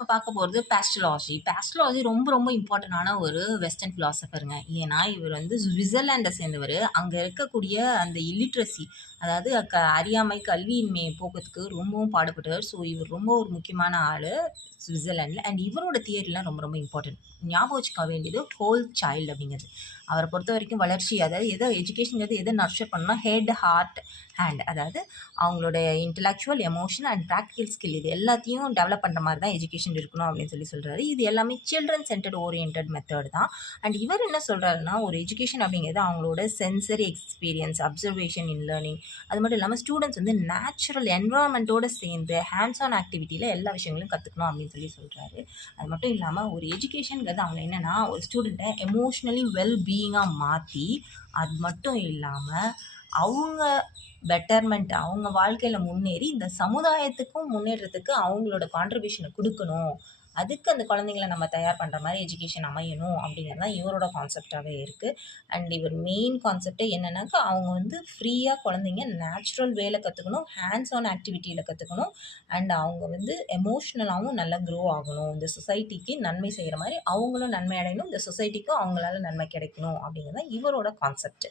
நம்ம பார்க்க போறது பேஸ்ட்ராலஜி. பேஸ்ட்ராலஜி ரொம்ப ரொம்ப இம்பார்ட்டன்டான ஒரு வெஸ்டர்ன் பிலாசபர்ங்க. ஏன்னா, இவர் வந்து சுவிட்சர்லாண்ட சேர்ந்தவரு. அங்க இருக்கக்கூடிய அந்த இல்லிட்ரசி அதாவது அறியாமை, கல்வியின்மைய போக்கறதுக்கு ரொம்பவும் பாடுபட்டவர். ஸோ, இவர் ரொம்ப ஒரு முக்கியமான ஆளு சுவிட்சர்லாண்ட்ல. அண்ட் இவரோட தியரிலாம் ரொம்ப ரொம்ப இம்பார்ட்டன்ட். ஞாபகம் வச்சுக்க வேண்டியது ஹோல் சைல்டு அப்படிங்கிறது. அவர பொறுத்தவரைக்கும் வளர்ச்சி அதாவது எஜுகேஷன்ங்கிறது எத நர்ச்சர் பண்ணணும்னா ஹெட், ஹார்ட், ஹேண்ட் அதாவது அவங்களோட intellectual, emotion and practical skill இது எல்லாத்தையும் டெவலப் பண்ற மாரி தான் எஜுகேஷன் இருக்கணும் அப்படின்னு சொல்றாரு. இது எல்லாமே சில்ட்ரன் சென்டர்ட் ஓரியன்டட் மெத்தட் தான். அண்ட் இவர் என்ன சொல்றாருன்னா, ஒரு எஜுகேஷன் அப்படிங்கிறது அவங்களோட சென்சரி எக்ஸ்பீரியன்ஸ், அப்சர்வேஷன் இன் லேர்னிங் அது மட்டும் இல்லாம ஸ்டூடண்ட்ஸ் வந்து நேச்சுரல் என்விரான்மென்ட்டோட சேர்ந்து ஹேண்ட்ஸ் ஆன் ஆக்டிவிட்டில எல்லா விஷயங்களையும் கத்துக்கணும் அப்படின்னு சொல்றாரு. அது மட்டும் இல்லாம ஒரு எஜுகேஷன்ங்கிறது அவங்க என்னன்னா, ஒரு ஸ்டூடெண்ட்ட எமோஷனலி வெல் பீயிங்கா மாத்தி, அது மட்டும் இல்லாம அவங்க பெட்டர்மென்ட் அவங்க வாழ்க்கையில முன்னேறி, இந்த சமுதாயத்துக்கும் முன்னேற்றத்துக்கு அவங்களோட கான்ட்ரிபியூஷன குடுக்கணும். அதுக்கு அந்த குழந்தைங்கள நம்ம தயார் பண்ற மாரி எஜுகேஷன் அமையணும் அப்படிங்கிறது தான் இவரோட கான்செப்ட்டாவே இருக்கு. அண்ட் இவர் மெயின் கான்செப்ட்டே என்னன்னாக்கா, அவங்க வந்து ஃப்ரீயா குழந்தைங்க நேச்சுரல் வேல கத்துக்கணும். ஹேண்ட்ஸ் ஆன் ஆக்டிவிட்டில கத்துக்கணும். அண்ட் அவங்க வந்து எமோஷனலாவும் நல்லா க்ரோ ஆகணும். இந்த சொசைட்டிக்கு நன்மை செய்ற மாரி அவங்களும் நன்மை அடையணும். இந்த சொசைட்டிக்கும் அவங்களால நன்மை கிடைக்கணும் அப்படிங்கிறது தான் இவரோட கான்செப்ட்.